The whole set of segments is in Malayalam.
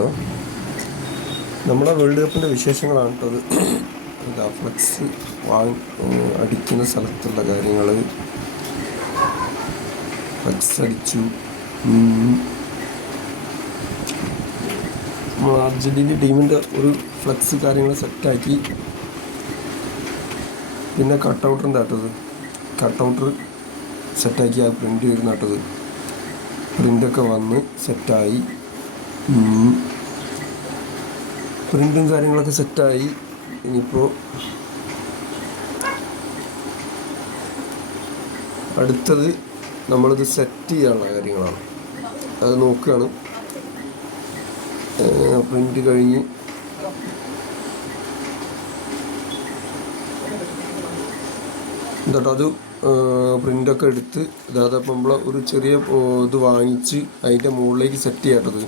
കേട്ടോ. നമ്മളെ വേൾഡ് കപ്പിൻ്റെ വിശേഷങ്ങളാണ് കേട്ടോ അത്. ഇതാ ഫ്ലക്സ് അടിക്കുന്ന സ്ഥലത്തുള്ള കാര്യങ്ങൾ. ഫ്ലക്സ് അടിച്ചു. നമ്മൾ അർജൻറ്റീന ടീമിൻ്റെ ഒരു ഫ്ലക്സ് കാര്യങ്ങൾ സെറ്റാക്കി. പിന്നെ കട്ടൗട്ടറിൻ്റെ ആട്ടത്, കട്ടൗട്ടർ സെറ്റാക്കി ആ പ്രിൻ്റ് വരുന്ന ആട്ടത്. പ്രിൻ്റൊക്കെ വന്ന് സെറ്റായി. പ്രിൻ്റും കാര്യങ്ങളൊക്കെ സെറ്റായി. ഇനിയിപ്പോൾ അടുത്തത് നമ്മളിത് സെറ്റ് ചെയ്യാനുള്ള കാര്യങ്ങളാണ്. അത് നോക്കുകയാണ്. പ്രിൻ്റ് കഴിഞ്ഞ് എന്നിട്ട് അത് പ്രിൻ്റൊക്കെ എടുത്ത് അതായത് നമ്മൾ ഒരു ചെറിയ ഇത് വാങ്ങിച്ച് അതിൻ്റെ മുകളിലേക്ക് സെറ്റ് ചെയ്യേണ്ടത്.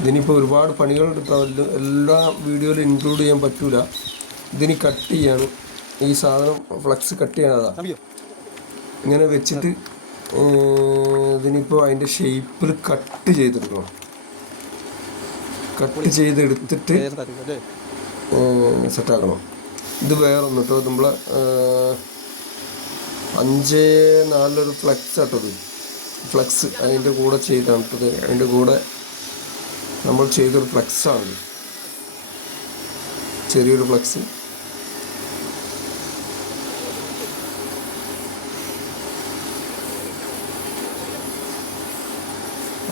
ഇതിനിപ്പോൾ ഒരുപാട് പണികളെടുത്താൽ എല്ലാ വീഡിയോയിലും ഇൻക്ലൂഡ് ചെയ്യാൻ പറ്റില്ല. ഇതിന് കട്ട് ചെയ്യാണ് ഈ സാധനം. ഫ്ലക്സ് കട്ട് ചെയ്യാനതാ ഇങ്ങനെ വെച്ചിട്ട് ഇതിനിപ്പോൾ അതിൻ്റെ ഷേപ്പിൽ കട്ട് ചെയ്തെടുക്കണം. കട്ട് ചെയ്തെടുത്തിട്ട് സെറ്റാക്കണം. ഇത് വേറൊന്നും കേട്ടോ, നമ്മളെ 5-4 ഫ്ലക്സ് ആട്ടത്. ഫ്ലക്സ് അതിൻ്റെ കൂടെ ചെയ്താണ് കേട്ടത്. അതിൻ്റെ കൂടെ നമ്മൾ ചെയ്തൊരു ഫ്ലക്സാണിത്, ചെറിയൊരു ഫ്ലക്സ്.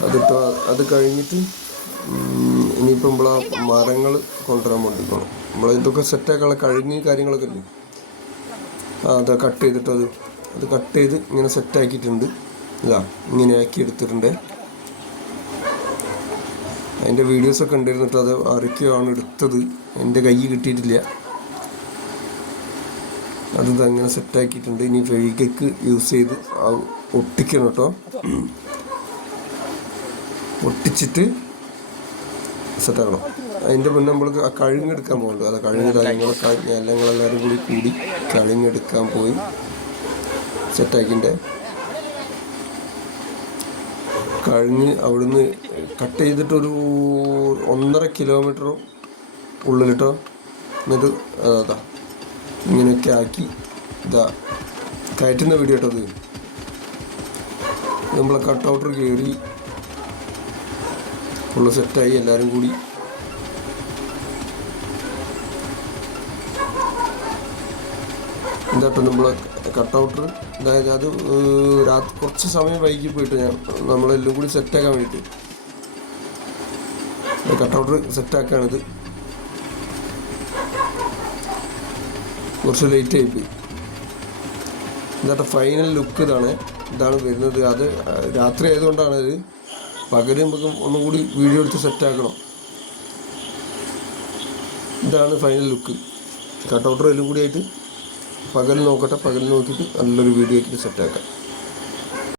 അതിട്ടോ അത് കഴിഞ്ഞിട്ട് ഇനിയിപ്പോൾ നമ്മൾ ആ മരങ്ങൾ കൊണ്ടുവരാൻ വേണ്ടിക്കണം. നമ്മൾ ഇതൊക്കെ സെറ്റാക്കാനുള്ള കഴിഞ്ഞ് കാര്യങ്ങളൊക്കെ ഇല്ലേ, അത് കട്ട് ചെയ്തിട്ട് അത് കട്ട് ചെയ്ത് ഇങ്ങനെ സെറ്റാക്കിയിട്ടുണ്ട്. ഇതാ ഇങ്ങനെ ആക്കി എടുത്തിട്ടുണ്ട്. അതിൻ്റെ വീഡിയോസൊക്കെ ഉണ്ടായിരുന്നിട്ട് അത് അരക്കുകയാണ് എടുത്തത്. എൻ്റെ കൈ കിട്ടിയിട്ടില്ല. അത് അങ്ങനെ സെറ്റാക്കിയിട്ടുണ്ട്. ഇനി ഫെവിക്വിക്ക് യൂസ് ചെയ്ത് ഒട്ടിക്കണം കേട്ടോ. ഒട്ടിച്ചിട്ട് സെറ്റാക്കണം. അതിൻ്റെ മുന്നേ നമ്മൾ കഴുങ്ങെടുക്കാൻ പോകുന്നുണ്ട്. അത് ഞങ്ങളെല്ലാവരും കൂടി കഴുങ്ങെടുക്കാൻ പോയി സെറ്റാക്കിൻ്റെ കഴിഞ്ഞ് അവിടുന്ന് കട്ട് ചെയ്തിട്ടൊരു 1.5 കിലോമീറ്റർ ഉള്ളിലിട്ടോ. എന്നിട്ട് അതാ ഇങ്ങനെയൊക്കെ ആക്കി ഇതാ കയറ്റുന്ന വീഡിയോ കേട്ടത്. നമ്മളെ കട്ടൗട്ടർ കയറി ഫുള്ള് സെറ്റായി എല്ലാവരും കൂടി. എന്താട്ടോ നമ്മളെ കട്ടൗട്ടർ, അതായത് അത് രാത്രി കുറച്ച് സമയം വൈകി പോയിട്ട് നമ്മളെല്ലാം കൂടി സെറ്റാക്കാൻ വേണ്ടിയിട്ട് കട്ടൗട്ടർ സെറ്റാക്കാണിത്. കുറച്ച് ലേറ്റ് ആയിപ്പോയി. എന്താട്ടോ ഫൈനൽ ലുക്ക് ഇതാണ് വരുന്നത്. അത് രാത്രി ആയതുകൊണ്ടാണ്. അത് പകല് നമുക്ക് ഒന്നും കൂടി വീഡിയോ എടുത്ത് സെറ്റാക്കണം. ഇതാണ് ഫൈനൽ ലുക്ക്. കട്ടൗട്ടർ എല്ലാം കൂടി ആയിട്ട് പകൽ നോക്കട്ടെ. പകൽ നോക്കിയിട്ട് നല്ലൊരു വീഡിയോ ആക്കിയിട്ട് സെറ്റാക്കാം.